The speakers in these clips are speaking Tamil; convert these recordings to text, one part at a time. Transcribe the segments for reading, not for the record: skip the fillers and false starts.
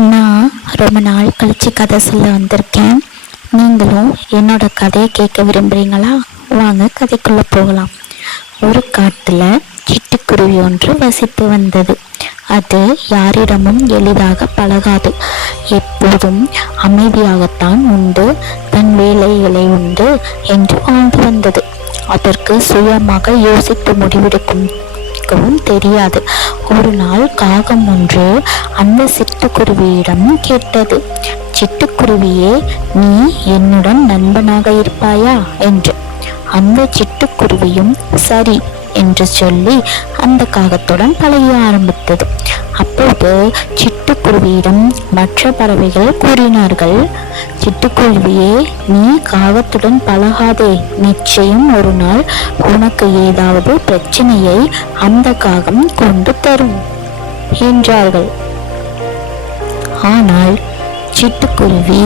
நான் ரொம்ப நாள் கழித்து கதை சொல்ல வந்திருக்கேன். நீங்களும் என்னோட கதையை கேட்க விரும்புகிறீங்களா? வாங்க கதைக்குள்ளே போகலாம். ஒரு காட்டில் சிட்டுக்குருவி ஒன்று வசித்து வந்தது. அது யாரிடமும் எளிதாக பழகாது. எப்போதும் அமைதியாகத்தான் உண்டு, தன் வேலைகளை உண்டு என்று வாழ்ந்து வந்தது. அதற்கு சுயமாக யோசித்து முடிவெடுக்கும் தெரியாது. ஒரு நாள் காகம் ஒன்று அந்த சிட்டுக்குருவியிடம் கேட்டது, சிட்டுக்குருவியே, நீ என்னுடன் நண்பனாக இருப்பாயா என்று. அந்த சிட்டுக்குருவியும் சரி என்று சொல்லி அந்த காகத்துடன் பழக ஆரம்பித்தது. அப்போது சிட்டுக்குருவியிடம் மற்ற பறவைகள் கூறினார்கள், சிட்டுக்குருவியே, நீ காகத்துடன் பழகாதே, நிச்சயம் ஒரு நாள் உனக்கு ஏதாவது பிரச்சனையை அந்த காகம் கொண்டு தரும் என்றார்கள். ஆனால் சிட்டுக்குருவி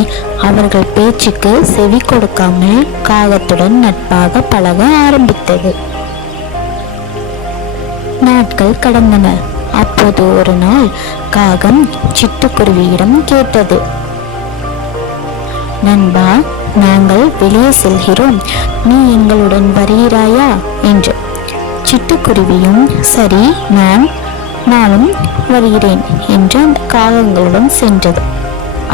அவர்கள் பேச்சுக்கு செவி கொடுக்காமல் காகத்துடன் நட்பாக பழக ஆரம்பித்தது. நாட்கள் கடந்தன. அப்போது ஒரு நாள் காகம் சிட்டுக்குருவியிடம் கேட்டது, நண்பா, நாங்கள் வெளியே செல்கிறோம், நீ எங்களுடன் வருகிறாயா என்று. சிட்டுக்குருவியும் சரி, நானும் வருகிறேன் என்று அந்த காகங்களுடன் சென்றது.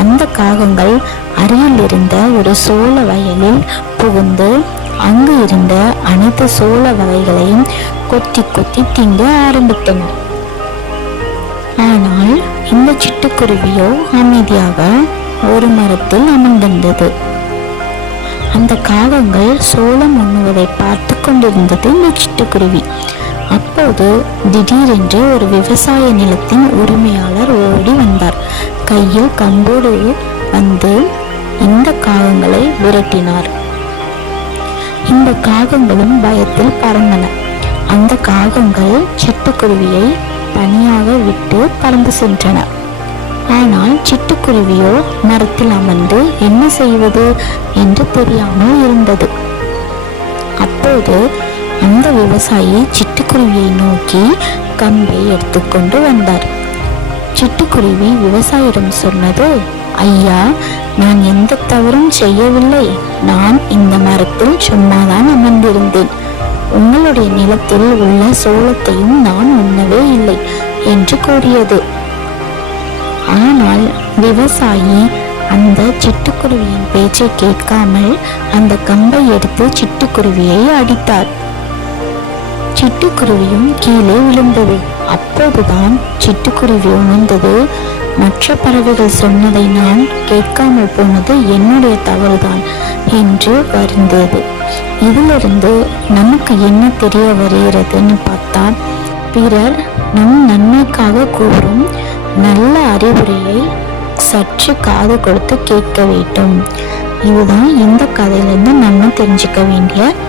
அந்த காகங்கள் அருகில் இருந்த ஒரு சோள வயலில் புகுந்து அங்கு இருந்த அனைத்து சோள வகைகளையும் கொத்தி கொத்தி திங்க ஆரம்பித்தன. ஆனால் இந்த சிட்டுக்குருவியோ அமைதியாக ஒரு மரத்தில் அமர்ந்திருந்தது. அந்த காகங்கள் சோளம் உண்ணுவதை பார்த்து கொண்டிருந்தது இந்த சிட்டுக்குருவி. அப்போது திடீரென்று ஒரு விவசாய நிலத்தின் உரிமையாளர் ஓடி வந்தார். கையில் கம்போடு வந்து இந்த காகங்களை விரட்டினார். இந்த காகங்களும் பயத்தில் பறந்தன. அந்த காகங்கள் சிட்டுக்குருவியை தனியாக விட்டு பறந்து சென்றன. ஆனால் சிட்டுக்குருவியோ மரத்தில் அமர்ந்து என்ன செய்வது என்று தெரியாமல் இருந்தது. அப்போது அந்த விவசாயி சிட்டுக்குருவியை நோக்கி கம்பை எடுத்துக்கொண்டு வந்தார். சிட்டுக்குருவி விவசாயியிடம் சொன்னது, ஐயா, நான் எந்த தவறும் செய்யவில்லை. நான் இந்த மரத்தில் சும்மாதான் அமர்ந்திருந்தேன். உங்களுடைய நிலத்தில் உள்ள சோளத்தையும் நான் உண்ணவே இல்லை என்று கூறியது. ஆனால் விவசாயி அந்த சிட்டுக்குருவியின் பேச்சை கேட்காமல் அந்த கம்பை எடுத்து சிட்டுக்குருவியை அடித்தார். சிட்டுக்குருவியும் கீழே விழுந்தது. அப்போதுதான் சிட்டுக்குருவி உணர்ந்தது, மற்ற பறவைகள் சொன்னதை நான் கேட்காமல் போனது என்னுடைய தவறுதான் என்று வருந்தது. இதிலிருந்து நமக்கு என்ன தெரிய வருகிறதுன்னு பார்த்தா, பிறர் நம் நன்மைக்காக கூறும் நல்ல அறிவுரையை சற்று காது கொடுத்து கேட்க வேண்டும். இதுதான் இந்த கதையிலிருந்து நம்ம தெரிஞ்சுக்க வேண்டிய